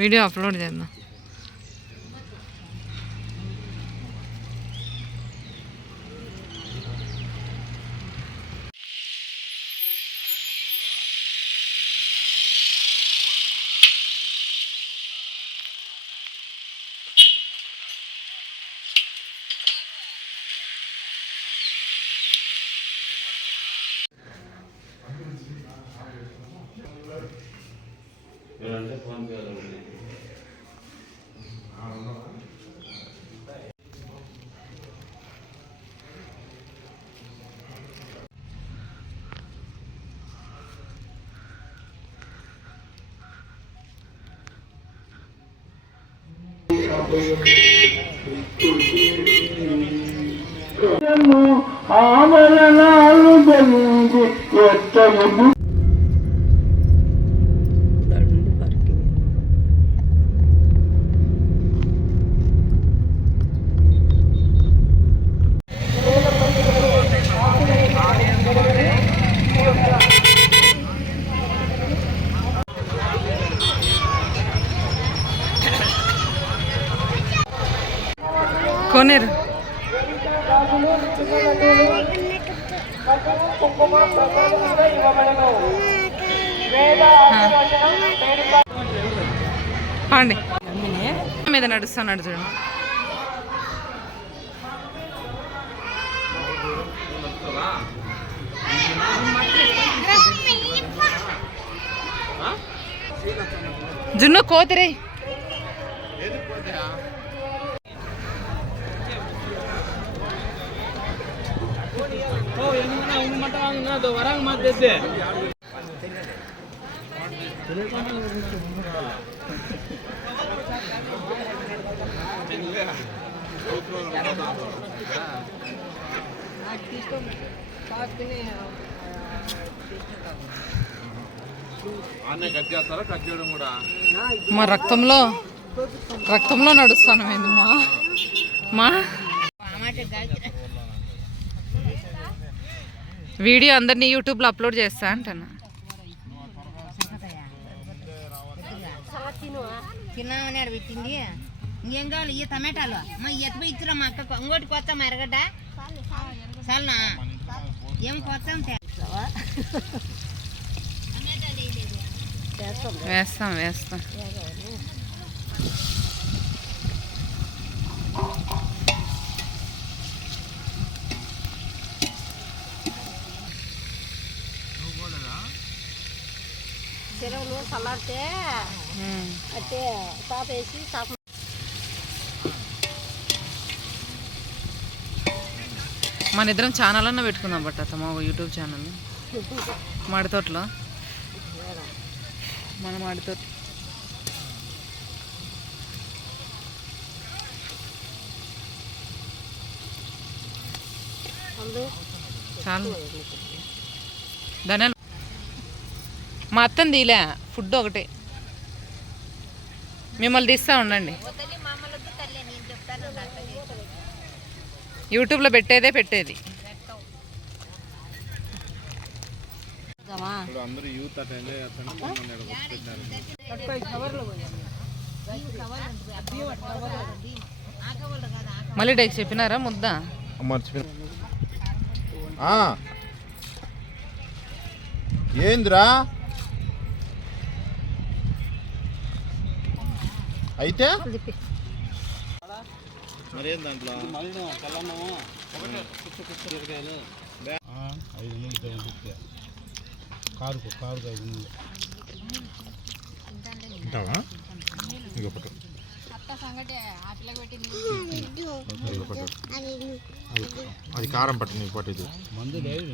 Video upload చేద్దాం. ఆమరణాలు జరిగి ఎత్తము कोनेर పండి మీద నడుస్తున్నాడు చూడండి. జున్ను కోతిరే మా రక్తంలో నడుస్తాను ఏంది మా వీడియో అందరినీ యూట్యూబ్లో అప్లోడ్ చేస్తా అంటాను. తిన్నామని పెట్టింది. ఇంకేం కావాలి? ఈ టమాటాలు అమ్మ ఎత్తిపోయి ఇచ్చిరా మా అక్కకు. ఇంకోటి కొత్త ఎరగడ్డ చాలనా? ఏం కొత్త వేస్తాం. చెరువులు చల్లారితే అంటే టాప్ వేసి టాప్ మన ఇద్దరం ఛానల్ అన్న పెట్టుకుందాం బట్ అత్తమ్మ యూట్యూబ్ ఛానల్ మాడితోటలో మన మాడితోట చాలు ధన్యాలు. మా అత్తని తీలే ఫుడ్ ఒకటే మిమ్మల్ని తీస్తా ఉండండి. యూట్యూబ్లో పెట్టేది మళ్ళీ డైక్ చెప్పినారా ముద్ద ఏంద్రా అయితే మరేం దాంట్లో 5 కారుకు 5 తింటావా? ఇంకొకటి అది కారం పట్టు నీకు పట్టేది మందు లేదు.